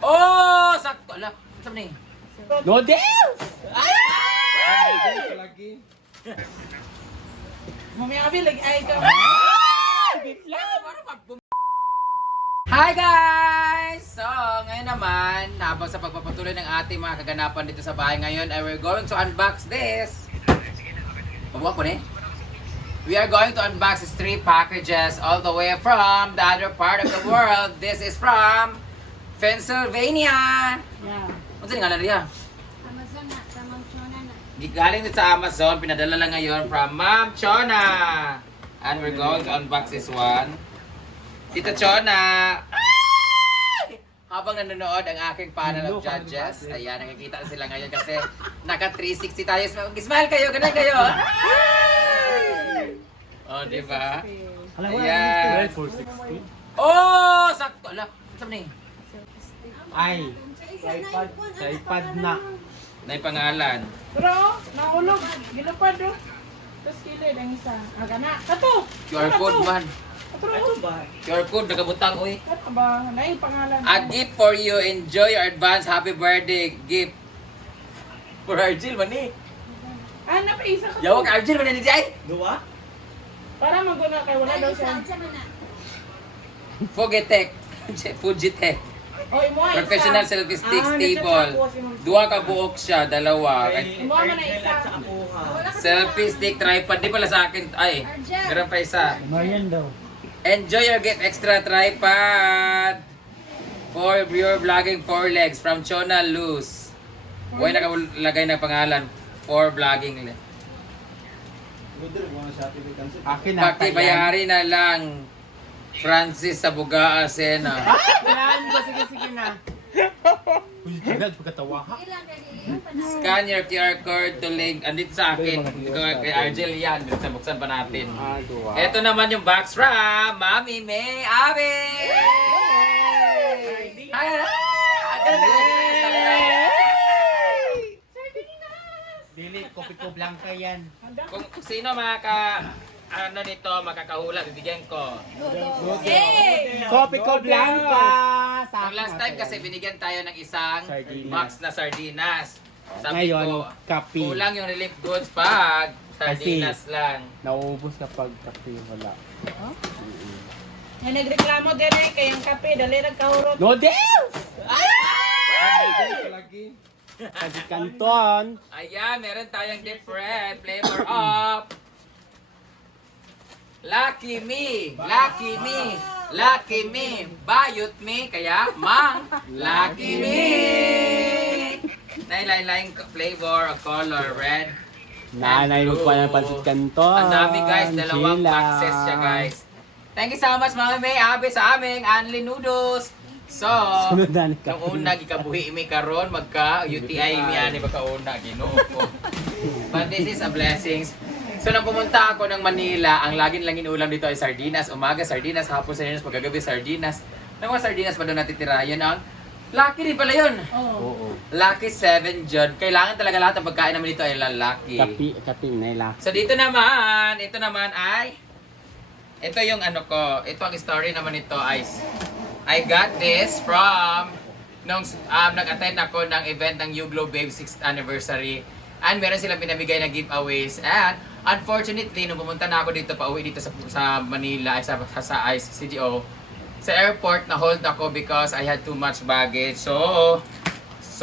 Oh, sakto. Ala, saan ni? Noodles! Mamaya kami, ay ka. Hi guys! So, ngayon naman, habang sa pagpapatuloy ng ating mga kaganapan dito sa bahay ngayon, ay we're going to unbox this. Pabuha ko ni. We are going to unbox these 3 packages all the way from the other part of the world. This is from Pennsylvania. Yeah. Ano sa nga nariya? Amazon na, sa Mount Chona na. Galing din sa Amazon, pinadala lang ngayon from Ma'am Chona. And we're going to unbox this one. Tita Chona! Ay! Habang nanonood ang aking panel of judges, ayan, nakikita sila ngayon kasi naka 360 tayo. Smile kayo, ganun kayo. Ay! Oh, di ba? Ayan. 460. Oh, sakto. Ala, saan ni? Ay, sa iPad na. Na yung pangalan. Pero, nahulog. Ginapad do. Tapos kilid ang isa. Aga na. Kato! QR code man. Kato! QR code, nakabutang, uy. Kato ba? Na yung pangalan. A gift for you. Enjoy your advance happy birthday gift. For Argel, mani. Ah, napaisa ka. Yawag Argel, mani di ay. Dua? Para maguna kay wala daw siya. Sa man na. Fogitech. Fujitech. O, imo ay isa. Professional selfie stick stable. Duha ka buok siya, dalawa. Imo mo na isa. Wala ka Selfie stick tripod. Di pala sa akin. Ay, meron pa isa. Marian daw. Enjoy your gift extra tripod. For your vlogging 4 legs from Chona Luz. Huwag nakalagay na pangalan. For vlogging. Akin na. Pati bayari na lang. Francis sa Bugaa Sena. Yan ko, sige na. Uy, tagal pagkatawa ha. ilang kaya Scan your QR code to link. Andito sa akin. Kay Argel yan. Dito sa buksan pa natin. Dua. Ito naman yung box from Mami May Abe! Ay! Dili, kopi ko blanca yan. Kung sino ano nito, makakahula, bibigyan ko. Kopi ko blanca! Ang last time kasi binigyan tayo ng isang Sardinas. box na sardinas. Sabi Ngayon, ko, kape. kulang yung relief goods pag sardinas lang. Nauubos kapag kape wala. May nagreklamo din eh, kayang kape, dali nagkahurot. Noodles! Kasi kanton. Ayan, meron tayong different flavor of Lucky Me, Lucky Me, Lucky Me, Bayot Me, kaya Mang Lucky Me. Lain-lain flavor of color, red. Nanay mo pa ng pansit kanton. Ang dami guys, dalawang Sheila. boxes siya guys. Thank you so much Mami May Abe sa aming Anli Noodles. So, Sunudan ka. nung una gikabuhi mi karon magka UTI mi ani bakauna Ginoo ko. But this is a blessings. So nang pumunta ako ng Manila, ang laging lang inulam dito ay sardinas, umaga sardinas, hapon sardinas, pagkagabi sardinas. Nang mga sardinas pa doon natitira, yun ang Lucky rin pala yun. Oh. Oo. Lucky 7 Jud. Kailangan talaga lahat ng pagkain naman dito ay lalaki. Kape nila. So dito naman, ito naman ay ito yung ano ko, ito ang story naman nito ay I got this from nung nag-attend ako ng event ng Uglo Babe 6th anniversary. And meron silang pinamigay na giveaways. And unfortunately, nung pumunta na ako dito, pauwi dito sa Manila, ay sa CGO, sa airport, na-hold ako because I had too much baggage. So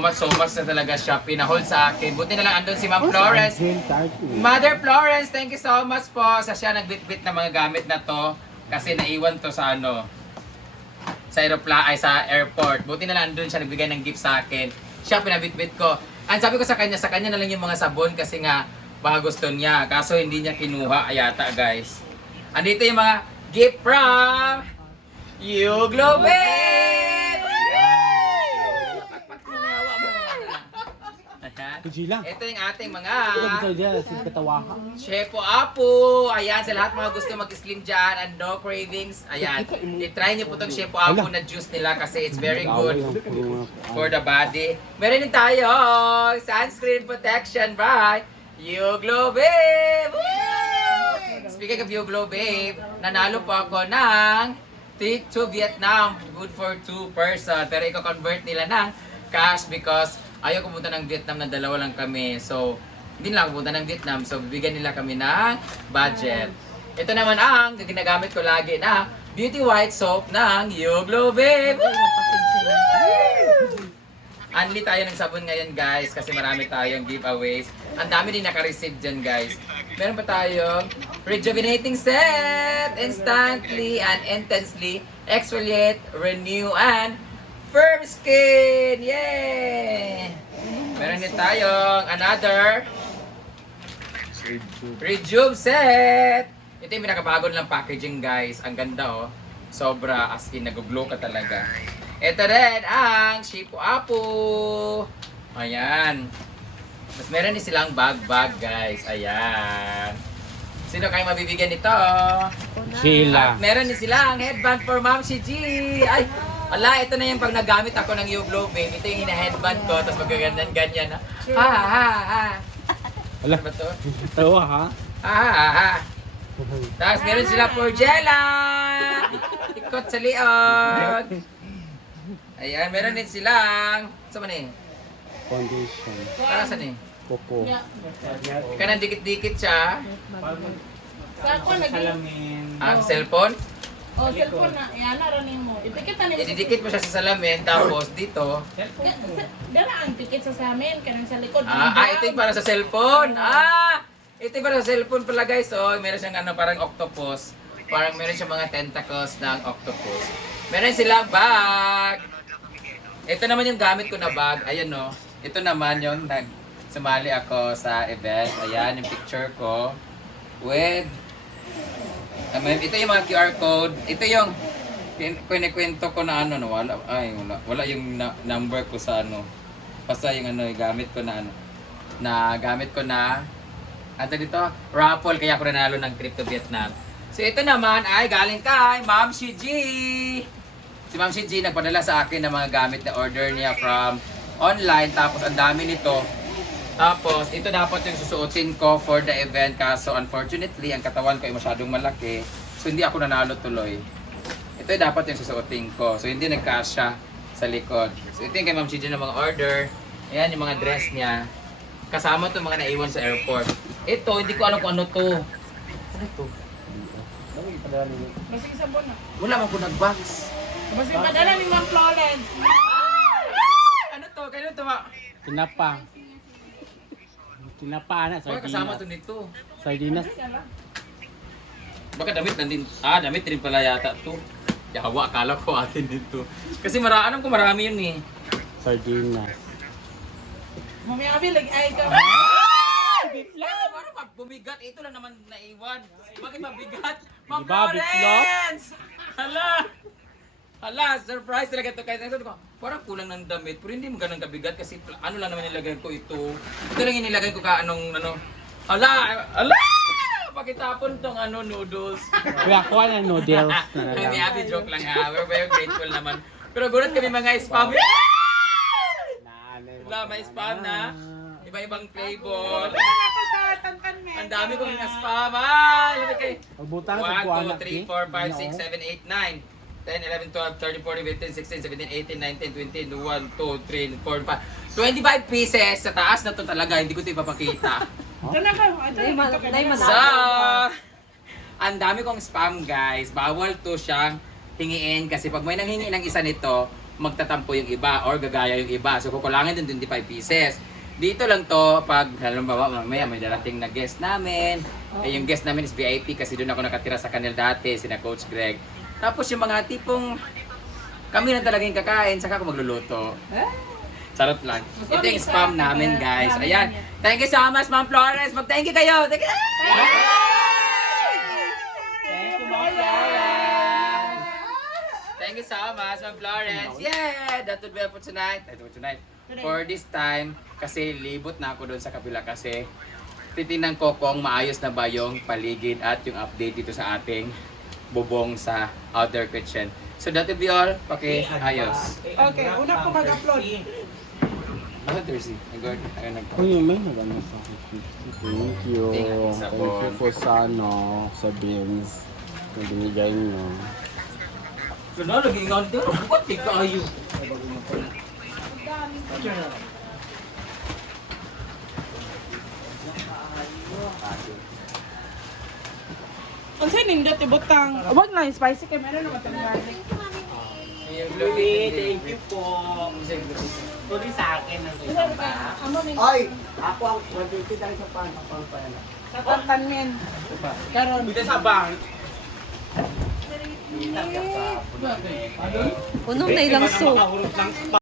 much na talaga siya pinahold sa akin. Buti na lang andun si Ma'am Florence. Mother Florence, thank you so much po sa siya nagbitbit ng mga gamit na to kasi naiwan to sa sa airport. Buti na lang andun siya nagbigay ng gift sa akin. Siya pinabitbit ko. And sabi ko sa kanya na lang yung mga sabon kasi nga baka gusto niya. Kaso hindi niya kinuha yata guys. Andito yung mga gift from Uglo Babe! Kuji lang. Ito yung ating mga Ito dyan, sige katawa ka. Shepo Apo. Ayan, sa lahat mga gusto mag-slim dyan and no cravings. Ayan, i-try niyo po itong Shepo Apo na juice nila kasi it's very good for the body. Meron din tayo sunscreen protection by Uglo Babe. Woo! Speaking of Uglo Babe, nanalo po ako ng to Vietnam. Good for 2 person. Pero i-convert nila ng cash because ayaw pumunta ng Vietnam na dalawa lang kami. So, hindi na ako pumunta ng Vietnam. So, bibigyan nila kami ng budget. Ito naman ang ginagamit ko lagi na Beauty White Soap ng Yuglo Babe. Unli tayo ng sabon ngayon guys kasi marami tayong giveaways. Ang dami din naka-receive dyan guys. Meron pa tayong rejuvenating set, instantly and intensely exfoliate, renew, and firm skin! Yay! Meron din tayong another Rejuve set! Ito yung pinakabago nilang packaging guys. Ang ganda oh. Sobra as in nag-glow ka talaga. Ito rin ang Shipo Apo. Ayan. Mas meron din silang bag guys. Ayan. Sino kayo mabibigyan nito? Sheila. At meron din silang headband for Ma'am si G. Ay, ala, ito na yung pag nagamit ako ng Yuglo Babe. Ito yung hina-headband ko. Tapos magkaganyan-ganyan na. Ha ha ha. Ala, Ano ba to? tawa ha? Ha ha ha. Tapos meron sila for Jella. Ikot sa liog. Ayan, meron din silang, saan man eh? Foundation. Para saan eh? Coco. Yeah. Kanang dikit-dikit siya. Sa ako lagi. Ang cellphone. Oh, cellphone na. Yan na ranin mo. Ipikit na Ididikit mo siya sa salamin, tapos dito. Dala ang tikit sa amin. Kanang sa likod. Ito yung para sa cellphone. Ito yung para sa cellphone pala guys. Oh, meron siyang ano, parang octopus. Parang meron siyang mga tentacles ng octopus. Meron silang bag. Ito naman yung gamit ko na bag. Ayan no. Ito naman yung sumali ako sa event. Ayan yung picture ko. With ito yung mga QR code. Ito yung kwento ko na ano no. Wala yung number ko sa ano. Basta yung ano, gamit ko na ano. Gamit ko na dito, raffle kaya ako nanalo ng trip to Vietnam. So ito naman ay galing kay Ma'am si G. Si Ma'am si G nagpadala sa akin ng mga gamit na order niya from online. Tapos ang dami nito. Tapos ito dapat yung susuotin ko for the event. Kaso unfortunately, ang katawan ko ay masyadong malaki. So hindi ako nanalo tuloy. Ito yung dapat yung susuotin ko. So hindi nagkasya sa likod. So ito yung kay Ma'am si G ng mga order. Ayan yung mga dress niya. Kasama itong mga naiwan sa airport. Ito, hindi ko alam kung ano to. Ano to? Masing sabon na. Wala man po nag-box. Masing padala ni Ma'am Florence. Ano to? Kailan to ba? Tinapa. Tinapa na, Baka kasama sardinas. to nito. Sardinas. Baka damit lang din. Damit rin pala yata to. Yawa, akala ko atin dito. Kasi alam ko marami yun eh. Sardinas. Mamaya kami, ay ka. Parang pag bumigat, ito lang naman naiwan. Bakit mabigat? Ma'am Diba, bitlog? Florence! Hala, surprise talaga ito. Kahit ito, parang kulang ng damit. Pero hindi mo ganun kabigat kasi ano lang naman nilagay ko ito. Ito lang yung nilagay ko ka ano. Hala! Pakitapon tong noodles. Kuya, kuha na noodles na Hindi, lang. abi, joke lang ha. We're very grateful naman. Pero gulat kami mga spam. Wala, may spam na. Iba-ibang flavor. Ako sa tantan me. Ang dami kong na-spam. Labi kayo. Magbutang sa kuha 1, na. 2, 3, 4, 5, 6, 7, 8, 9. 10, 11, 12, 13, 14, 15, 16, 17, 18, 19, 20, 1, 2, 3, 4, 5. 25 pieces. Sa taas na to talaga. Hindi ko ito ipapakita. Ito na ka. Ito na So, ang dami kong spam guys. Bawal to siyang hingiin kasi pag may nanghingi ng isa nito, magtatampo yung iba or gagaya yung iba. So, kukulangin din 25 pieces. Dito lang to pag halimbawa mamaya may darating na guest namin. Yung guest namin is VIP kasi doon ako nakatira sa kanil dati, sina Coach Greg. Tapos yung mga tipong kami na talaga yung kakain, saka ako magluluto. Charot lang. Ito yung spam namin guys. Ayan. Thank you so much Ma'am Florence. Mag-thank you kayo. Thank you. Thank you so much Ma'am Florence. Yeah! That would be all for tonight. For this time, kasi libot na ako doon sa kabila kasi titingnan ko kung maayos na ba yung paligid at yung update dito sa ating bubong sa outdoor kitchen. So that will be all. Ayos. Okay, una ko mag-upload. Ano, Tercy? Nag-guard? Ayun, Uy, may nagano sa akin. Thank you. Thank you, Thank Sabon. you po sa sa beans na binigay nyo. Ano, lagi nga dito. Ba't di kayo? Ang sa'yo nindot ibutang. Wag na, spicy kay meron naman itong garlic. Louie, thank you po. Tuloy sa akin ng isang ba? Amo min. Ay, ako ang 150 tayo sa pan. Ako ang pan. Sa tantan min. Karon. Buta sa bang. Punong na ilang soup. Makahurot ng